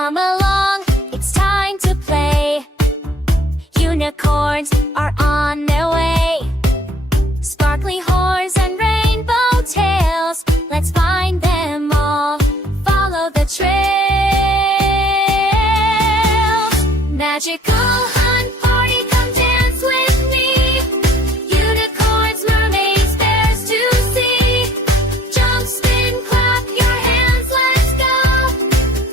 Come along, it's time to play. Unicorns are on their way. Sparkly horns and rainbow tails, let's find them all. Follow the trails. Magical hunt party, come dance with me. Unicorns, mermaids, bears to see. Jump, spin, clap your hands, let's go.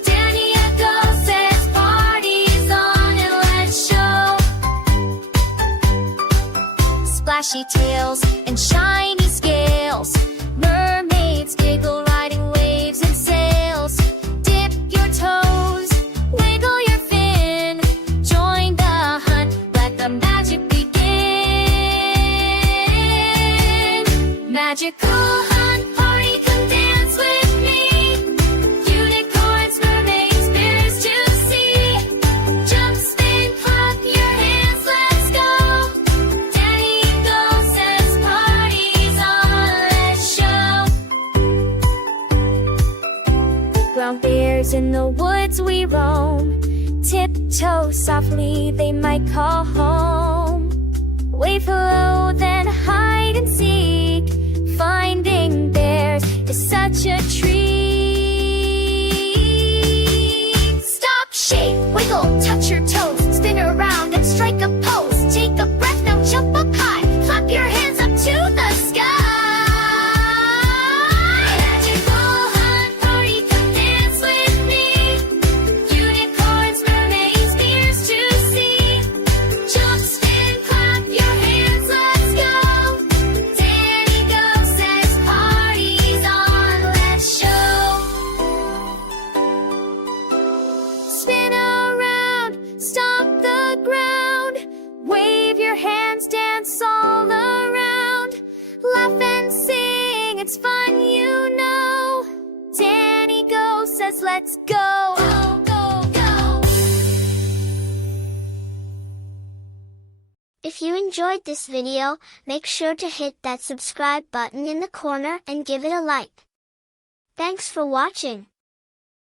Danny Echo says party's on and let's show. Splashy tails and shiny scales, mermaids giggle riding waves and sails. Dip your toes, wiggle your fin, join the hunt, let the magic begin. Magical hunt party, come dance with me. Unicorns, mermaids, bears to see. Jump, spin, clap your hands, let's go. Danny Echo says party's on, let's show. Brown bears in the woods we roam. Tiptoe softly, they might call home. Wave hello, then hide and seek. Finding bears is such a treat. Stop, shake, wiggle, touch your toes, spin around and strike a pose. Take a breath, now jump up high, clap your hands up to the sky. Magical hunt party, come dance with me. Unicorns, mermaids, bears to see. Jump, spin, clap your hands, let's go. Danny Go says party's on, let's show. Spin around, stomp the ground, wave your hands, dance all around. Laugh and sing, it's fun, you know. Danny Go says let's go. Go, go, go. If you enjoyed this video, make sure to hit that subscribe button in the corner and give it a like. Thanks for watching.